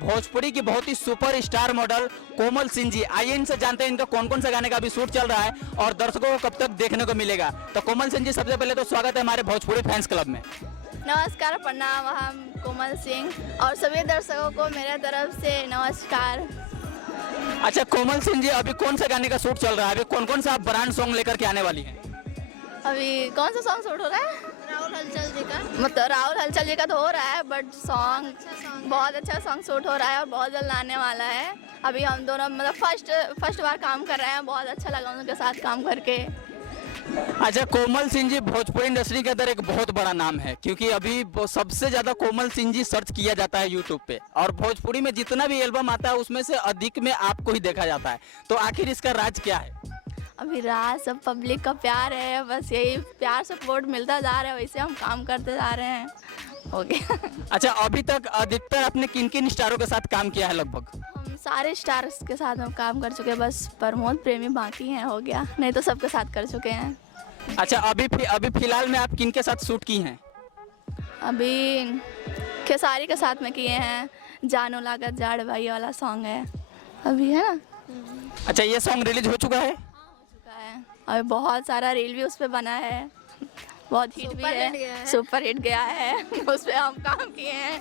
भोजपुरी की बहुत ही super star model Komal Singh ji, आइए इनसे जानते हैं इनका कौन कौन सा गाने का अभी शूट चल रहा है और दर्शकों को कब तक देखने को मिलेगा। तो कोमल सिंह जी, सबसे पहले तो स्वागत है हमारे भोजपुरी फैंस क्लब में। नमस्कार, प्रणाम। हम कोमल सिंह और सभी दर्शकों को मेरे तरफ से नमस्कार। अच्छा कोमल सिंह जी, अभी कौन सा गाने का शूट चल रहा है? अभी कौन कौन सा आप ब्रांड सॉन्ग लेकर के आने वाली हैं? अभी कौन सा सॉन्ग शूट हो रहा है? राहुल हलचल जी का। मतलब राहुल हलचल जी का तो हो रहा है, बट सॉन्ग बहुत अच्छा सॉन्ग शूट हो रहा है और बहुत जल्द आने वाला है। अभी हम दोनों मतलब फर्स्ट बार काम कर रहे हैं, बहुत अच्छा लगा उनके साथ काम करके। अच्छा कोमल सिंह जी भोजपुरी इंडस्ट्री के अंदर एक बहुत बड़ा नाम है, क्योंकि अभी सबसे ज्यादा कोमल सिंह जी सर्च किया जाता है यूट्यूब पे, और भोजपुरी में जितना भी एल्बम आता है उसमें से अधिक में आपको ही देखा जाता है। तो आखिर इसका राज क्या है? अभी राज सब पब्लिक का प्यार है, बस यही प्यार सपोर्ट मिलता जा रहा है, वैसे हम काम करते जा रहे हैं। हो गया। अच्छा, अभी तक अधिकतर आपने किन किन स्टारों के साथ काम किया है? लगभग हम सारे स्टार्स के साथ हम काम कर चुके हैं, बस प्रमोद प्रेमी बाकी हैं, हो गया, नहीं तो सबके साथ कर चुके हैं। अच्छा, अभी फिलहाल में आप किन के साथ शूट की हैं? अभी खेसारी के साथ में किए हैं, जानू लागत जाड़ भाई वाला सॉन्ग है अभी, है ना। अच्छा, ये सॉन्ग रिलीज हो चुका है? है और बहुत सारा रील भी उस पर बना है, बहुत हिट भी है, सुपर हिट गया है। उस पर हम काम किए हैं।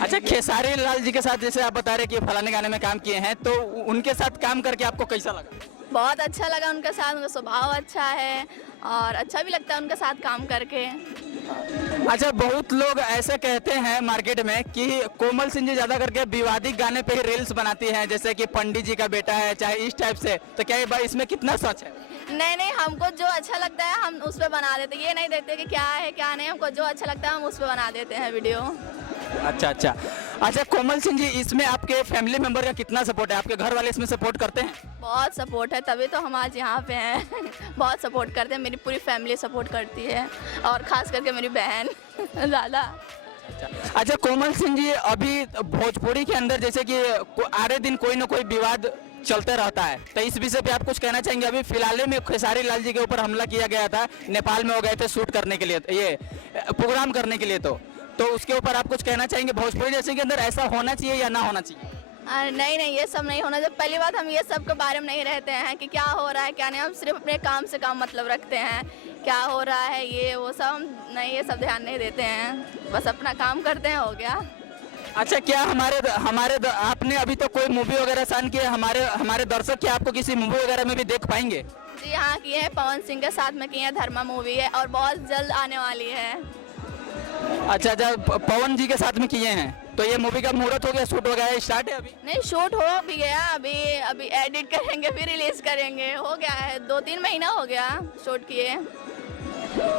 अच्छा, खेसारी लाल जी के साथ जैसे आप बता रहे कि फलाने गाने में काम किए हैं, तो उनके साथ काम करके आपको कैसा लगा? बहुत अच्छा लगा उनके साथ, उनका स्वभाव अच्छा है और अच्छा भी लगता है उनके साथ काम करके। अच्छा, बहुत लोग ऐसे कहते हैं मार्केट में कि कोमल सिंह जी ज्यादा करके विवादित गाने पे ही रील्स बनाती हैं, जैसे कि पंडित जी का बेटा है, चाहे इस टाइप से, तो क्या ये इसमें कितना सच है? नहीं, हमको जो अच्छा लगता है हम उस पर बना देते, ये नहीं देखते कि क्या है क्या नहीं, हमको जो अच्छा लगता है हम उस पर बना देते हैं वीडियो। अच्छा कोमल सिंह जी, इसमें आपके फैमिली मेंबर का कितना सपोर्ट है? आपके घर वाले इसमें सपोर्ट करते हैं? बहुत सपोर्ट है, तभी तो हम आज यहाँ पे हैं। बहुत सपोर्ट करते हैं, मेरी पूरी फैमिली सपोर्ट करती है और खास करके मेरी बहन ज़्यादा। अच्छा कोमल सिंह जी, अभी भोजपुरी के अंदर जैसे कि आए दिन कोई ना कोई विवाद चलते रहता है, तो इस विषय पे आप कुछ कहना चाहेंगे? अभी फिलहाल में खेसारी लाल जी के ऊपर हमला किया गया था, नेपाल में हो गए थे शूट करने के लिए, ये प्रोग्राम करने के लिए, तो उसके ऊपर आप कुछ कहना चाहेंगे? भोजपुरी जैसे के अंदर ऐसा होना चाहिए या ना होना चाहिए? नहीं, ये सब नहीं होना चाहिए। पहली बात, हम ये सब के बारे में नहीं रहते हैं कि क्या हो रहा है क्या नहीं, हम सिर्फ अपने काम से काम मतलब रखते हैं। क्या हो रहा है ये वो सब हम नहीं, ये सब ध्यान नहीं देते हैं, बस अपना काम करते हैं, हो गया। अच्छा, क्या हमारे आपने अभी तो कोई मूवी वगैरह साइन किए? हमारे दर्शक क्या आपको किसी मूवी वगैरह में भी देख पाएंगे? जी हाँ, किए हैं, पवन सिंह के साथ में किए हैं, धर्मा मूवी है और बहुत जल्द आने वाली है। अच्छा, जब पवन जी के साथ में किए हैं, तो ये मूवी का मुहूर्त हो गया, शूट वगैरह स्टार्ट है? अभी नहीं, शूट हो भी गया, अभी एडिट करेंगे फिर रिलीज करेंगे, हो गया है, 2-3 महीना हो गया शूट किए।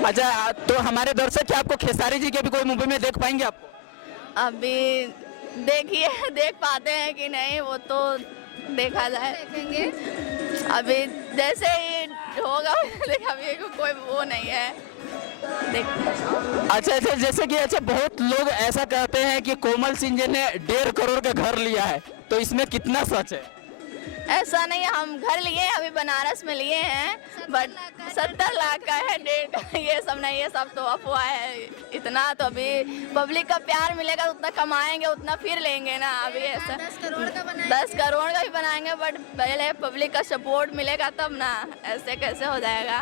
अच्छा, तो हमारे दर्शक क्या आपको खेसारी जी के भी कोई मूवी में देख पाएंगे? आपको अभी देखिए देख पाते हैं कि नहीं, वो तो देखा जाए, देखेंगे अभी जैसे ही होगा। अभी कोई वो नहीं है, अच्छा, जैसे कि बहुत लोग ऐसा कहते हैं कि कोमल सिंह जी ने 1.5 करोड़ का घर लिया है, तो इसमें कितना सच है? ऐसा नहीं है, हम घर लिए हैं, अभी बनारस में लिए हैं, बट 70 लाख का है, 1.5 ये सब नहीं, ये सब तो अफवाह है। इतना तो अभी पब्लिक का प्यार मिलेगा, उतना कमाएंगे, उतना फिर लेंगे ना। अभी ऐसा 10 करोड़ का भी बनाएंगे, बट पहले पब्लिक का सपोर्ट मिलेगा तब ना, ऐसे कैसे हो जाएगा।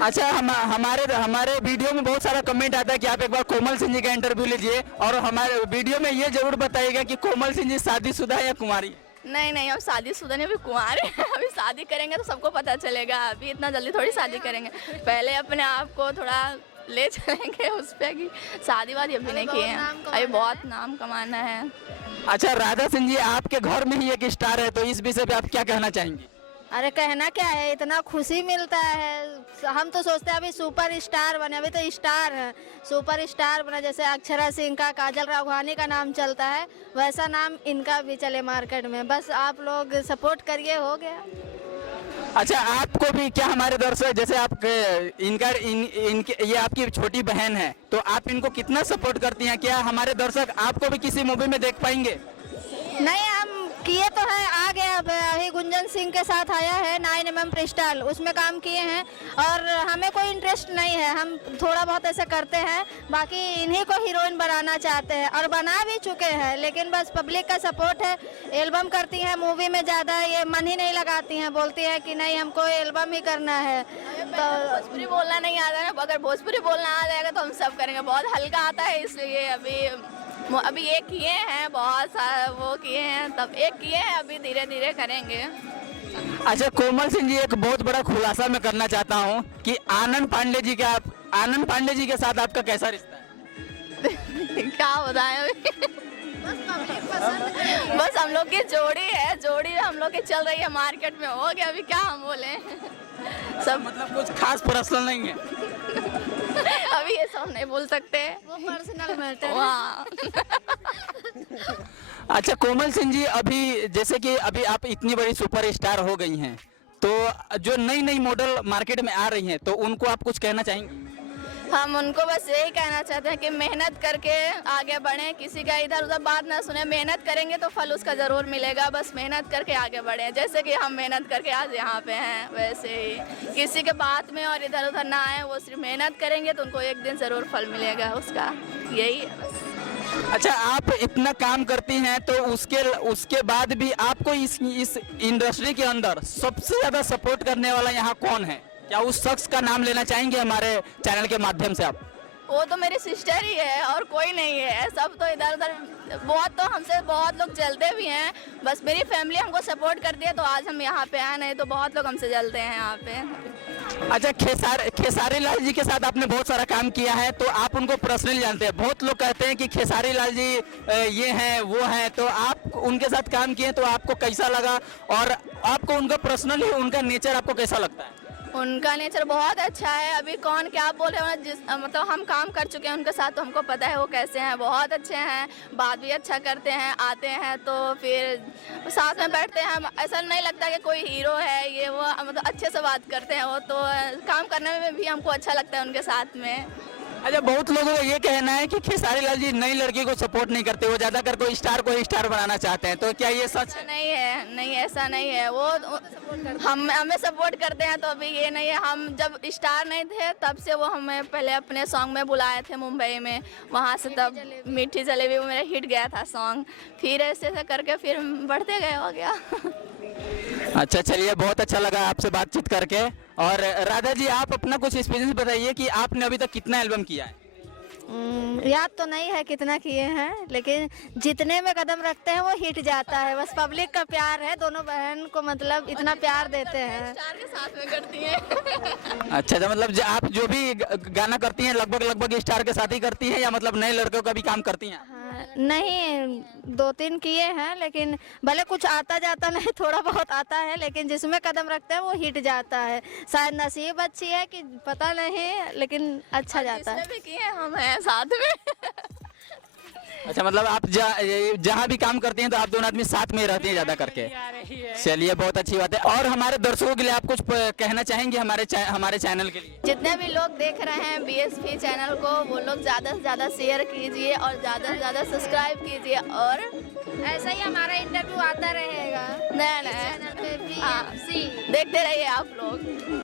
अच्छा, हमारे वीडियो में बहुत सारा कमेंट आता है कि आप एक बार कोमल सिंह जी का इंटरव्यू लीजिए, और हमारे वीडियो में ये जरूर बताइएगा कि कोमल सिंह जी शादीशुदा है या कुंवारी? नहीं, अब शादीशुदा नहीं, अभी कुंवारे हैं। अभी शादी करेंगे तो सबको पता चलेगा, अभी इतना जल्दी थोड़ी शादी करेंगे, पहले अपने आप को थोड़ा ले चलेंगे उस पर कि शादी वादी अभी नहीं किए हैं, अभी बहुत नाम कमाना है। अच्छा, राधा सिंह जी आपके घर में ही एक स्टार है, तो इस विषय पे आप क्या कहना चाहेंगी? अरे कहना क्या है, इतना खुशी मिलता है। हम तो सोचते हैं अभी सुपर स्टार बने, अभी तो स्टार है, सुपर स्टार बना। जैसे अक्षरा सिंह का, काजल राघवानी का नाम चलता है, वैसा नाम इनका भी चले मार्केट में, बस आप लोग सपोर्ट करिए, हो गया। अच्छा, आपको भी क्या हमारे दर्शक जैसे आप ये आपकी छोटी बहन है, तो आप इनको कितना सपोर्ट करती हैं? क्या हमारे दर्शक आपको भी किसी मूवी में देख पाएंगे? नहीं, हम किए तो है, आ गया मतलब अभी गुंजन सिंह के साथ आया है 9mm पिस्टल, उसमें काम किए हैं और हमें कोई इंटरेस्ट नहीं है, हम थोड़ा बहुत ऐसे करते हैं, बाकी इन्हीं को हीरोइन बनाना चाहते हैं और बना भी चुके हैं, लेकिन बस पब्लिक का सपोर्ट है। एल्बम करती हैं, मूवी में ज़्यादा ये मन ही नहीं लगाती हैं, बोलती है कि नहीं हमको एल्बम ही करना है। तो भोजपुरी बोलना नहीं आता ना, अगर भोजपुरी बोलना आ जाएगा तो हम सब करेंगे, बहुत हल्का आता है इसलिए अभी एक किए हैं, बहुत सारा वो किए हैं, तब एक किए हैं, अभी धीरे धीरे करेंगे। अच्छा कोमल सिंह जी, एक बहुत बड़ा खुलासा मैं करना चाहता हूँ कि आनंद पांडे जी के साथ आपका कैसा रिश्ता है? क्या बताएं अभी बस हम लोग की जोड़ी हम लोग की चल रही है मार्केट में, हो गया, अभी क्या हम बोले सब, मतलब कुछ खास पर्सनल नहीं है? अभी ये सब नहीं बोल सकते, वो पर्सनल मैटर है। वाह अच्छा कोमल सिंह जी, अभी जैसे कि अभी आप इतनी बड़ी सुपरस्टार हो गई हैं, तो जो नई नई मॉडल मार्केट में आ रही हैं, तो उनको आप कुछ कहना चाहेंगे? हम उनको बस यही कहना चाहते हैं कि मेहनत करके आगे बढ़ें, किसी का इधर उधर बात ना सुने, मेहनत करेंगे तो फल उसका ज़रूर मिलेगा, बस मेहनत करके आगे बढ़ें, जैसे कि हम मेहनत करके आज यहाँ पे हैं, वैसे ही किसी के बात में और इधर उधर ना आए, वो सिर्फ मेहनत करेंगे तो उनको एक दिन ज़रूर फल मिलेगा उसका, यही है बस। अच्छा, आप इतना काम करती हैं तो उसके बाद भी आपको इस इंडस्ट्री के अंदर सबसे ज़्यादा सपोर्ट करने वाला यहाँ कौन है? क्या उस शख्स का नाम लेना चाहेंगे हमारे चैनल के माध्यम से आप? वो तो मेरी सिस्टर ही है और कोई नहीं है, सब तो इधर उधर तो हमसे बहुत लोग जलते भी हैं, बस मेरी फैमिली हमको सपोर्ट करती है तो आज हम यहाँ पे आए, नहीं तो बहुत लोग हमसे जलते हैं यहाँ पे। अच्छा, खेसारी लाल जी के साथ आपने बहुत सारा काम किया है, तो आप उनको पर्सनली जानते हैं। बहुत लोग कहते हैं कि खेसारी लाल जी ये हैं वो हैं, तो आप उनके साथ काम किए तो आपको कैसा लगा, और आपको उनका पर्सनली उनका नेचर आपको कैसा लगता है? उनका नेचर बहुत अच्छा है, अभी कौन क्या बोल रहे हो, मतलब हम काम कर चुके हैं उनके साथ तो हमको पता है वो कैसे हैं, बहुत अच्छे हैं, बात भी अच्छा करते हैं, आते हैं तो फिर साथ में बैठते हैं, हम ऐसा नहीं लगता कि कोई हीरो है ये वो, मतलब अच्छे से बात करते हैं वो, तो काम करने में भी हमको अच्छा लगता है उनके साथ में। अच्छा, बहुत लोगों का ये कहना है कि खेसारी लाल जी नई लड़की को सपोर्ट नहीं करते, वो ज़्यादातर कोई स्टार को ही स्टार बनाना चाहते हैं, तो क्या ये सच है? नहीं है, नहीं ऐसा नहीं है, वो हमें सपोर्ट करते हैं, तो अभी ये नहीं है, हम जब स्टार नहीं थे तब से वो हमें पहले अपने सॉन्ग में बुलाए थे मुंबई में, वहाँ से तब मीठी जलेबी वो मेरा हिट गया था सॉन्ग, फिर ऐसे ऐसे करके फिर बढ़ते गए, हो गया। अच्छा, चलिए, बहुत अच्छा लगा आपसे बातचीत करके। और राधा जी, आप अपना कुछ एक्सपीरियंस बताइए कि आपने अभी तक कितना एल्बम किया है? याद तो नहीं है कितना किए हैं, लेकिन जितने में कदम रखते हैं वो हिट जाता है, बस पब्लिक का प्यार है, दोनों बहन को मतलब इतना प्यार देते हैं। स्टार के साथ में करती हैं। अच्छा, तो मतलब आप जो भी गाना करती हैं लगभग स्टार के साथ ही करती हैं, या मतलब नए लड़कों का भी काम करती हैं? हाँ, नहीं 2-3 किए हैं, लेकिन भले कुछ आता जाता नहीं, थोड़ा बहुत आता है, लेकिन जिसमें कदम रखते हैं वो हिट जाता है, शायद नसीब अच्छी है कि पता नहीं, लेकिन अच्छा जाता है। भी किए हम हैं साथ में। अच्छा, मतलब आप जहाँ भी काम करती हैं तो आप दोनों आदमी साथ में रहती हैं ज़्यादा करके? चलिए, बहुत अच्छी बात है। और हमारे दर्शकों के लिए आप कुछ कहना चाहेंगे हमारे चैनल के लिए? जितने भी लोग देख रहे हैं BSP चैनल को, वो लोग ज़्यादा से ज़्यादा शेयर कीजिए और ज़्यादा से ज़्यादा सब्सक्राइब कीजिए, और ऐसा ही हमारा इंटरव्यू आता रहेगा नया चैनल पे भी। हाँ, देखते रहिए आप लोग।